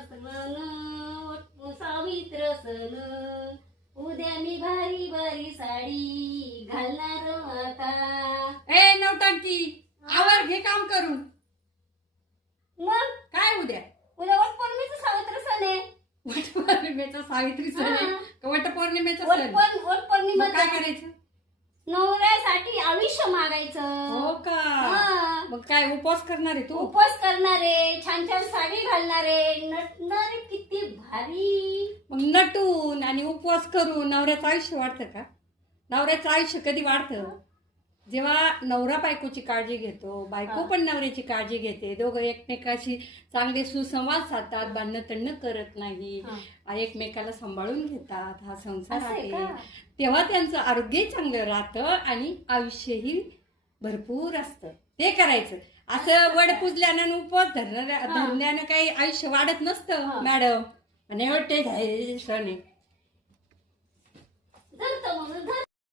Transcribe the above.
सण सावित्र सण उद्या मी भारी भारी साडी घालणार आता. ए नवटंकी, आवर घे काम करून. मग काय उद्या? उद्या वटपौर्णिमेचं सावित्र सण आहे. वटपौर्णिमेचा सावित्री सण आहे का वटपौर्णिमेचा सण? वटपौर्णिमा मग काय करायचं? नवऱ्यासाठी आयुष्य मागायचं. हो का? हा. मग काय उपवास करणार आहे तू? उपवास करणारे, छान छान साडी घालणारे, नटणारे, किती भारी. मग नटून आणि उपवास करून नवऱ्याचं आयुष्य वाढतं का? नवऱ्याचं आयुष्य कधी वाढतं? जेव्हा नवरा बायकोची काळजी घेतो, बायको पण नवऱ्याची काळजी घेते, दोघं एकमेकाशी चांगले सुसंवाद साधतात, भांडणं तंडण करत नाही, एकमेकाला सांभाळून घेतात, हा संसार आहे, तेव्हा त्यांचं आरोग्य चांगलं राहतं आणि आयुष्यही भरपूर असतं. ते करायचं. असं वड पुजल्यानं उपवास धरण्यानं काही आयुष्य वाढत नसतं मॅडम. आणि वाटते सण आहे.